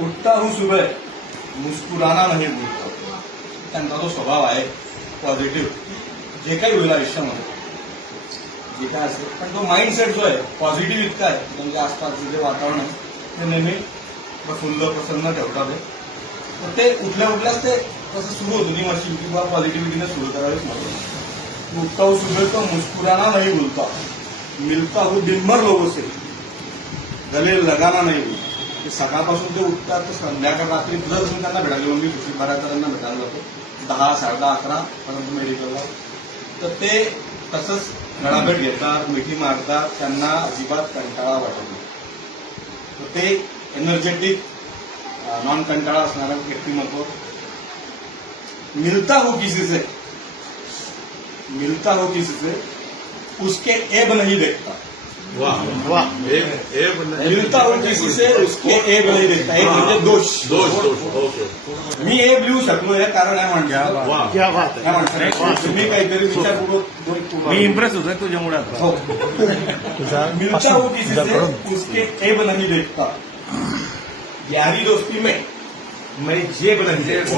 उठता हूं सुबह मुस्कुराना नाही भूलता. त्यांचा तो स्वभाव आहे पॉझिटिव्ह. जे काही होईल आयुष्यामध्ये जे काय असेल पण तो माइंडसेट जो आहे पॉझिटिव्ह इतका आहे म्हणजे आसपासचं जे वातावरण आहे ते नेहमी प्रफुल्ल प्रसन्न ठेवतात. तर ते उठल्या उठल्याच ते कसं सुरू होतं नी मशीन किंवा पॉझिटिव्हिटीने सुरू करावीच नको. उठता हूं सुबह तो मुस्कुराना नहीं भूलता, मिलता हूं दिनभर लोगों से, गले लगाना नहीं भूलता. ते सकाळपासून ते उठतात तर संध्याकाळ रात्री जर तुम्ही त्यांना भेटायला गेलो मी बऱ्याच जणांना भेटायला जातो 10, 10:30, 11 पर्यंत मेडिकलला. तर ते तसंच गळाभेट घेतात, मिठी मारतात, त्यांना अजिबात कंटाळा वाटत नाही. तर ते एनर्जेटिक नॉन कंटाळा असणारं व्यक्तिमत्व. मिलता हो किसी से उसके एब नहीं देखता. वाह वाह. मिलता हो किसी से उसके एब नहीं देखता. एक म्हणजे दोष. दोष. मी एब लिहू शकलो हे कारण आहे म्हणजे क्या बात आहे. तुम्ही काहीतरी विचारपूर्वक मी इम्प्रेस होतोय तुझ्यामुळे आता. हो. मिलता हो किसी से उसके एब नहीं देखता. यारी दोस्ती में मेरी जेब नहीं देखता.